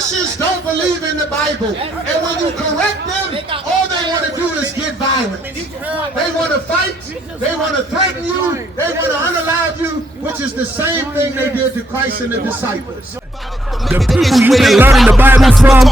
Christians don't believe in the Bible. And when you correct them, all they want to do is get violent. They want to fight. They want to threaten you. They want to unalive you, which is the same thing they did to Christ and the disciples. The people you've been learning the Bible from,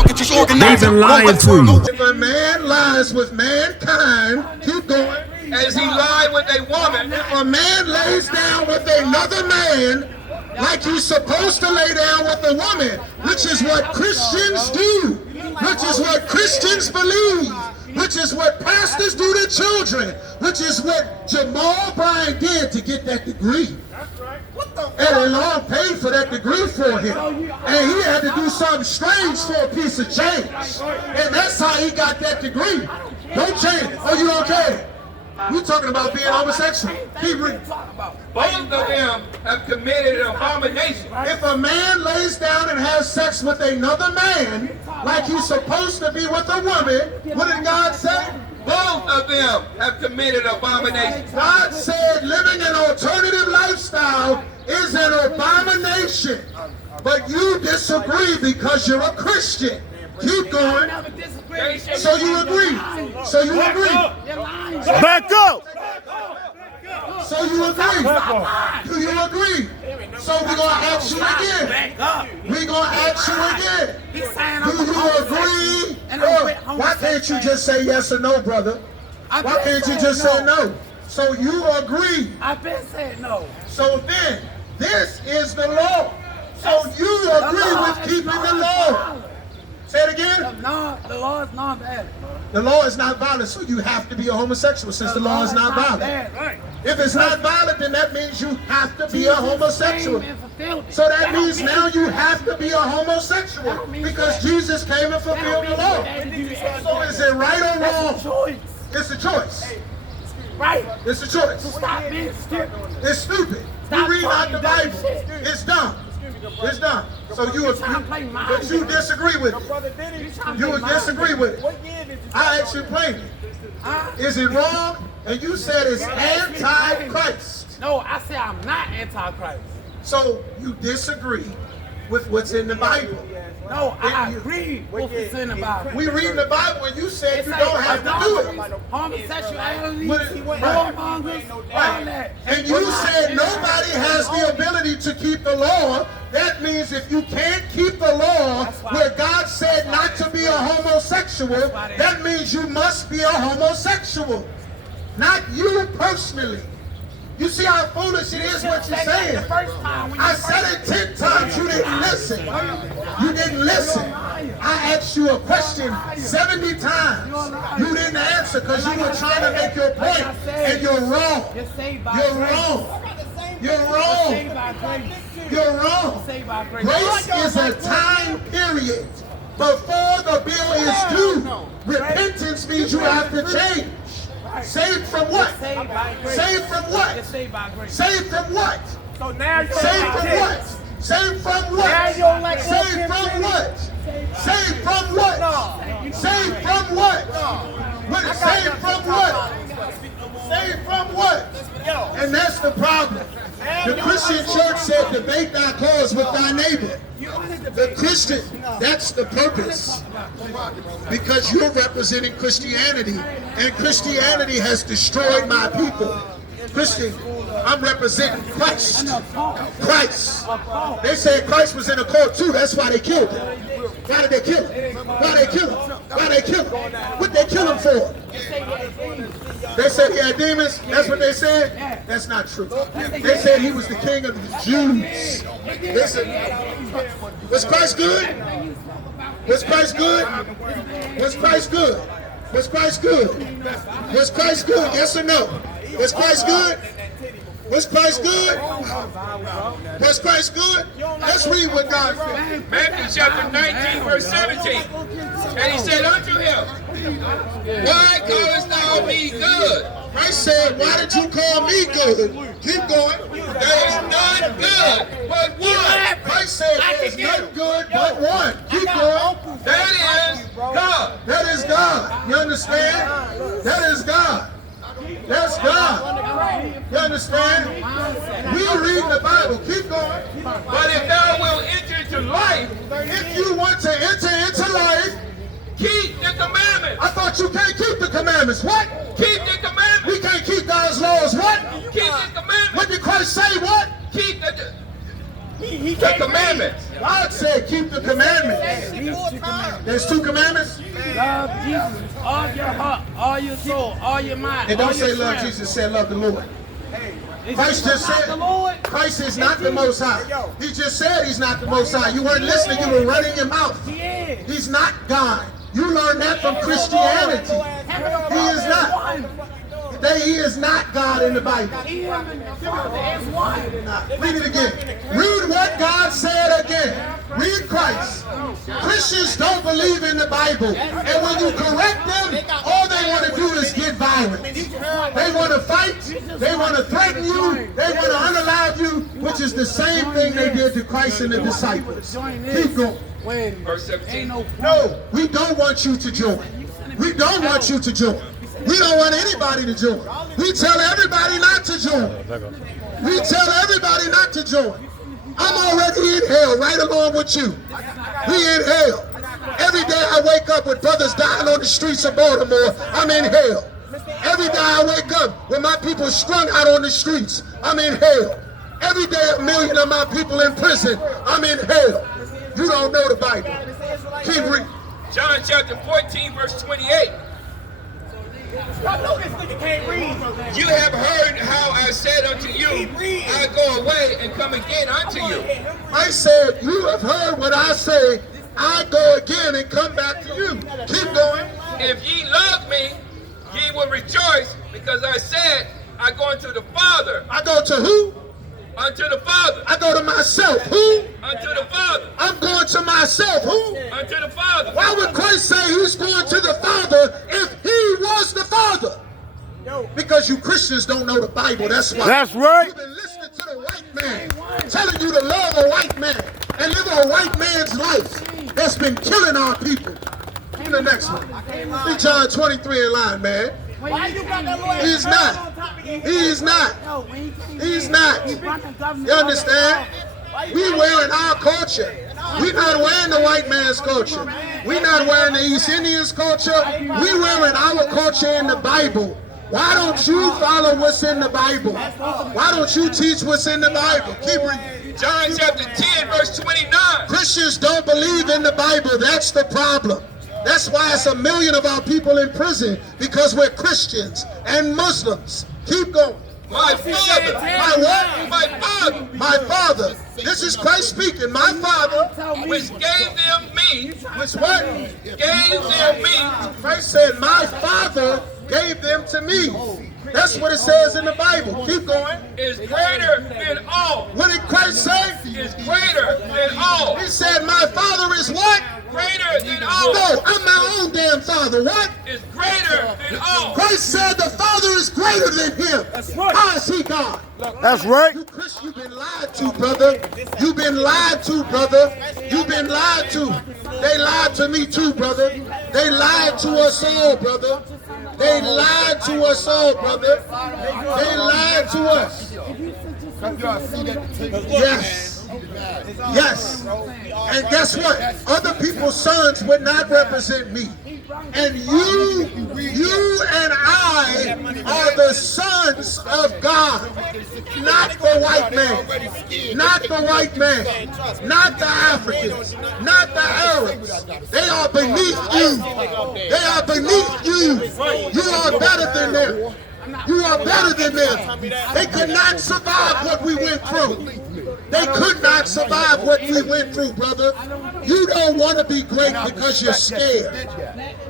they've been lying to you. If a man lies with mankind, keep going. As he lied with a woman, If a man lays down with another man, like he's supposed to lay down with a woman, which is what Christians do, which is what Christians believe, which is what pastors do to children, which is what Jamal Bryan did to get that degree. And Lord paid for that degree for him. And he had to do something strange for a piece of change. And that's how he got that degree. Don't change it. Oh, you don't care? We're talking about being homosexual. Keep reading. both of them have committed an abomination. If a man lays down and has sex with another man, like he's supposed to be with a woman, what did God say? Both of them have committed abomination. God said living an alternative lifestyle is an abomination. But you disagree because you're a Christian. Keep going. So you agree. So you agree. Back up! So you agree. Do you agree? So we're going to ask you again. We're going to ask you again. Do you agree? Why can't you just say yes or no, brother? Why can't you just say no? So you agree. I've been saying no. So then, this is the law. So you agree with keeping the law. Say it again. No, the law is not bad. The law is not violent, so you have to be a homosexual since the law is not violent. If it's not violent, then that means you have to be a homosexual. So that means now you have to be a homosexual because Jesus came and fulfilled the law. So is it right or wrong? It's a choice. Right. It's a choice. Stop being stupid. It's stupid. You read out the Bible. It's dumb. It's dumb. So you disagree with it. You would disagree with it. I asked you plainly. Is it wrong? And you said it's anti-Christ. No, I said I'm not anti-Christ. So you disagree with what's in the Bible. No, I agree with what's in the Bible. We read the Bible and you said you don't have to do it. Homosexuality, warmongers, all that. And you said nobody has the ability to keep the law. That means if you can't keep the law where God said not to be a homosexual, that means you must be a homosexual. Not you personally. You see how foolish it is what you're saying. I said it 10 times, you didn't listen. You didn't listen. I asked you a question 70 times. You didn't answer because you were trying to make your point, and you're wrong. You're wrong. You're wrong. You're wrong. Grace is a time period before the bill is due. Repentance means you have to change. Saved from what? Saved from what? Saved from what? So now you're Saved from what? Saved from what? Saved from what? Saved from what? Saved from what? Saved from what? Saved from what? And that's the problem. The Christian church said, debate thy cause with thy neighbor. The Christian, that's the purpose. Because you're representing Christianity, and Christianity has destroyed my people. Christian, I'm representing Christ. Christ. They said Christ was in a court too, that's why they killed him. Why did they kill him? Why did they kill him? Why did they kill him? What did they kill him for? They said he had demons? That's what they said? That's not true. They said he was the king of the Jews. Listen, was Christ good? Was Christ good? Was Christ good? Was Christ good? Was Christ good? Yes or no? Was Christ good? Was Christ good? Was Christ good? Let's read what God said. Matthew chapter 19, verse 17. And he said unto him, why callest thou me good? Christ said, why did you call me good? Keep going. There is none good but one. Christ said, there is none good but one. Keep going. That is God. That is God. You understand? That is God. That's God. You understand? We read the Bible. Keep going. But if thou wilt enter into life, If you want to enter into life, keep the commandments. I thought you can't keep the commandments. What? Keep the commandments. We can't keep God's laws. What? Keep the commandments. What did Christ say? What? Keep the commandments. God said keep the commandments. There's 2 commandments. Love Jesus, all your heart, all your soul, all your mind. It don't all your say love strength. Jesus, it said love the Lord. Is Christ he just not said the Lord? Christ is not the Most High. He just said he's not the Most High. You weren't listening, you were running your mouth. He is. He's not God. You learned that from Christianity. He is not. He is not God in the Bible. He and the Father is one. Read it again. Read what God said again. Read Christ. Christians don't believe in the Bible. And when you correct them, all they want to do is get violent. They want to fight. They want to threaten you. They want to unalive you, which is the same thing they did to Christ and the disciples. Keep going. Verse 17. No, we don't want you to join. We don't want you to join. We don't want anybody to join. We tell everybody not to join. We tell everybody not to join. I'm already in hell right along with you. We in hell. Every day I wake up with brothers dying on the streets of Baltimore, I'm in hell. Every day I wake up with my people strung out on the streets, I'm in hell. Every day 1 million of my people in prison, I'm in hell. You don't know the Bible. Keep reading. John chapter 14, verse 28. I know this nigga can't read. You have heard how I said unto you, I go away and come again unto you. I said, you have heard what I say, I go again and come back to you. Keep going. If ye love me, ye will rejoice, because I said, I go unto the Father. I go to who? Unto the Father. I go to myself. Who? Unto the Father. I'm going to myself. Who? Unto the Father. Why would Christ say he's going to the Father if he was the Father? Because you Christians don't know the Bible, that's why. That's right. You've been listening to the white man telling you to love a white man and live a white man's life that's been killing our people. In the next one. Read John 23 in line, man. Why you got that lawyer? He's not. He's not. He's not. You understand? We wearing our culture. We're not wearing the white man's culture. We're not wearing the East Indians' culture. We're wearing our culture in the Bible. Why don't you follow what's in the Bible? Why don't you teach what's in the Bible? Keep reading. John chapter 10, verse 29. Christians don't believe in the Bible. That's the problem. That's why it's 1 million of our people in prison, because we're Christians and Muslims. Keep going. My Father. My what? My Father. My Father. This is Christ speaking. My Father. Which gave them me. Which what? Gave them me. Christ said, my Father gave them to me. That's what it says in the Bible. Keep going. Is greater than all. What did Christ say? Is greater than all. He said, my Father is what? Greater than all. No, I'm my own damn Father. What? Is greater than all. Christ said the Father is greater than him. How is he God? That's right. You Chris, you've been lied to, brother. You've been lied to, brother. You've been lied to. They lied to me too, brother. They lied to us all, brother. They lied to us all, brother. They lied to us. Yes. Yes. And guess what? Other people's sons would not represent me. And you and I are the sons of God. Not the white man. Not the white man. Not the Africans. Not the Arabs. They are beneath you. They are beneath you. You are better than them. You are better than them. They could not survive what we went through. They could not survive what we went through, brother. You don't want to be great because you're scared.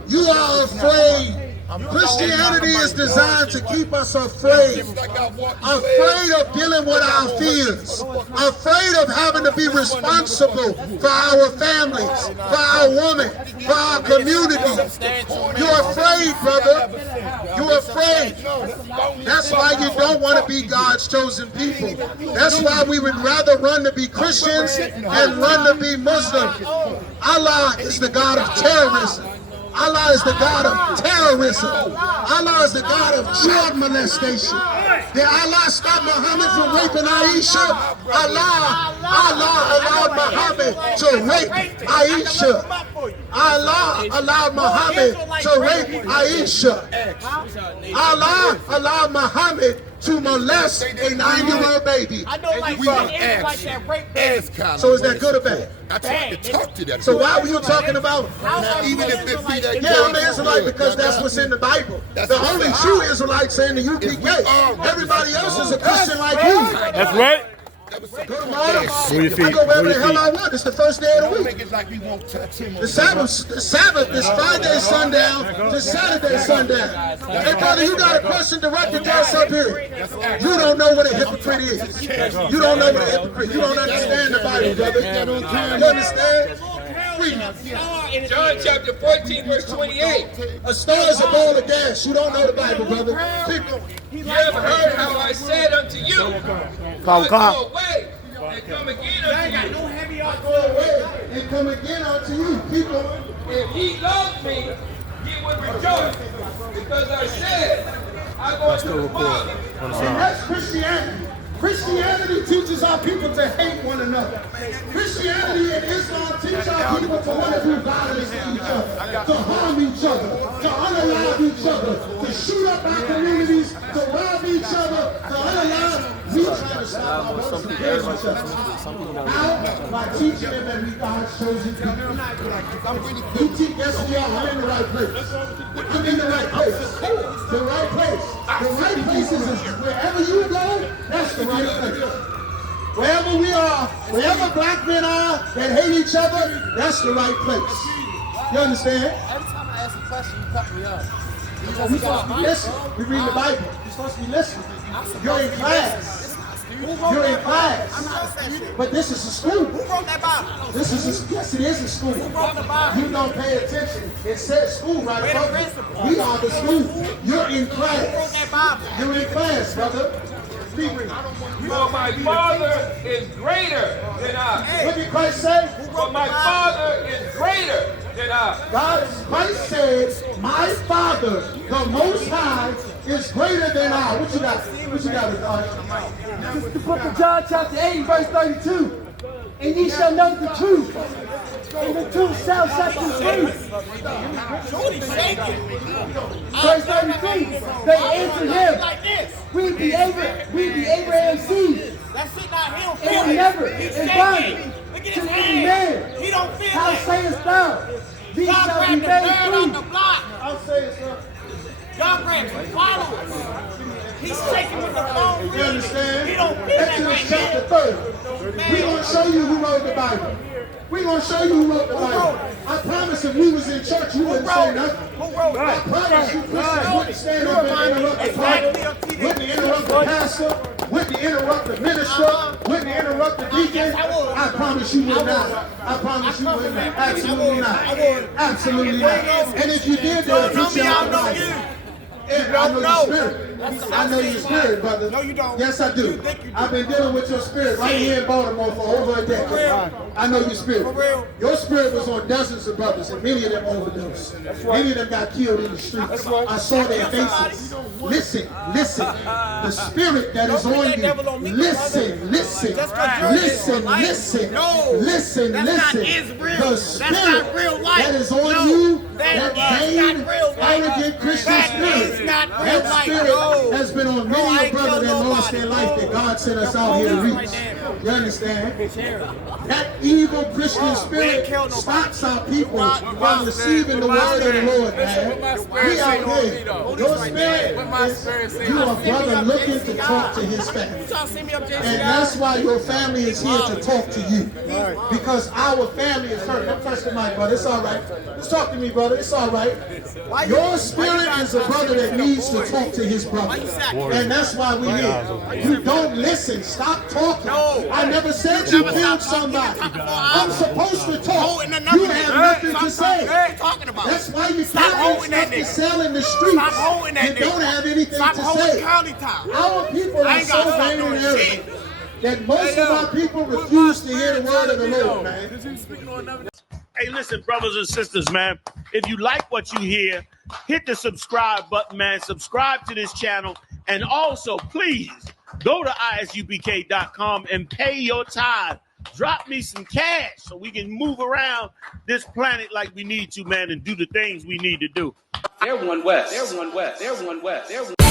You are afraid. Christianity is designed to keep us afraid. Afraid of dealing with our fears. Afraid of having to be responsible for our families, for our women, for our communities. You're afraid, brother. You're afraid. That's why you don't want to be God's chosen people. That's why we would rather run to be Christians and run to be Muslims. Allah is the God of terrorism. Allah is the God of terrorism. Allah is the God of child molestation. Did Allah stop Muhammad from raping Aisha? Allah allowed Muhammad to rape Aisha. Allah allowed Muhammad to rape Aisha. Allah allowed Muhammad to molest a 9-year-old baby. I know like that rape baby. So is that good or bad? I tried to talk to that. So why were you talking about? Even if it be that, yeah, I'm an Israelite because that's what's in the Bible. The only true Israelites in the UPK. Everybody else is a Christian like you. That's right. Go tomorrow. I go wherever the hell I want. It's the first day of the week. The Sabbath is Friday sundown to Saturday sundown. Hey brother, you got a question directed to us up here. You don't know what a hypocrite is. You don't know what a hypocrite. You don't understand the Bible, brother. You understand? John chapter 14, verse 28. A star is a ball of gas. You don't know the Bible, brother. You have heard how I said unto you, go away and come again unto you. Go away and come again unto you, people. If ye love me, ye would rejoice, because I said, I go to the Father. And that's Christianity. Christianity teaches our people to hate one another. Christianity and Islam teach our people to want to do violence to each other, to harm each other, to unalive each other, to shoot up our communities, to rob each other, to unalive. We try to stop our brothers from killing each other. How? By teaching them that we God's chosen people. You teach, yes we are. I'm in the right place. I'm in the right place. The right place. The right place is wherever you go, that's the right place. Wherever we are, wherever black men are that hate each other, that's the right place. You understand? Every time I ask a question, you cut me up. We're supposed to be listening. We read the Bible. You're supposed to be listening. You're in class. You're in class. But this is a school. Who wrote that Bible? This is a, yes, it is a school. Who wrote the Bible? You don't pay attention. It says school right above you. We are the school. You're in Who wrote class. that Bible? You're in class, brother. For my Father is greater than I. What did Christ say? For my Father is greater than I. Christ says, my Father, the Most High, is greater than I. What you got? What you got, The book of John chapter 8 verse 32. And ye shall know the truth. And the truth shall set you free. Verse 33. They answered him. We be Abraham's seed. That's it, not him. And we never in bondage to any man. He don't feel How that. sayest thou? These God shall be grabbed the made bird off the free. block. I'll say it, sir. God grabbed some followers. He's shaking with the phone. You understand? He don't feel that Exodus right chapter now. 30. We're going to show you who wrote the Bible. We're going to show you who wrote the Bible. I promise if we was in church, you wouldn't say nothing. I promise you Christians wouldn't stand up and interrupt the prophet, wouldn't interrupt the pastor, wouldn't interrupt the minister, wouldn't interrupt the deacon. I promise you would not. I promise you would not. Absolutely not. Absolutely not. And if you did, they'll put you out the Bible. I know your spirit. I know your spirit, brother. No, you don't. Yes, I do. I've been dealing with your spirit right here in Baltimore for over a decade. I know your spirit. Your spirit was on dozens of brothers, and many of them overdosed. Many of them got killed in the streets. I saw their faces. Listen. The spirit that is on you. Listen. The spirit that is on you, that vain, arrogant Christian spirit. That spirit has been on many a brother that lost their life that God sent us out here to reach. You understand? That evil Christian spirit stops our people from receiving the word of the Lord, man. We out here. Your spirit is, you are brother looking to talk to his family. And that's why your family is here to talk to you. Because our family is hurt. Don't touch the mic, brother. It's all right. Just talk to me, brother. It's all right. Your spirit is a brother that needs to talk to his brother. And that's why we're here. You don't listen. Stop talking. I never said you killed somebody. I'm supposed to talk. You have nothing to say. That's why you can't stuff to sell in the streets. You don't have anything to say. Our people are so vain and arrogant that most of our people refuse to hear the word of the Lord, man. Hey, listen, brothers and sisters, man. If you like what you hear, hit the subscribe button, man. Subscribe to this channel. And also, please, go to ISUPK.com and pay your tithe. Drop me some cash so we can move around this planet like we need to, man, and do the things we need to do. They're one West. They're one West. They're one West. They're one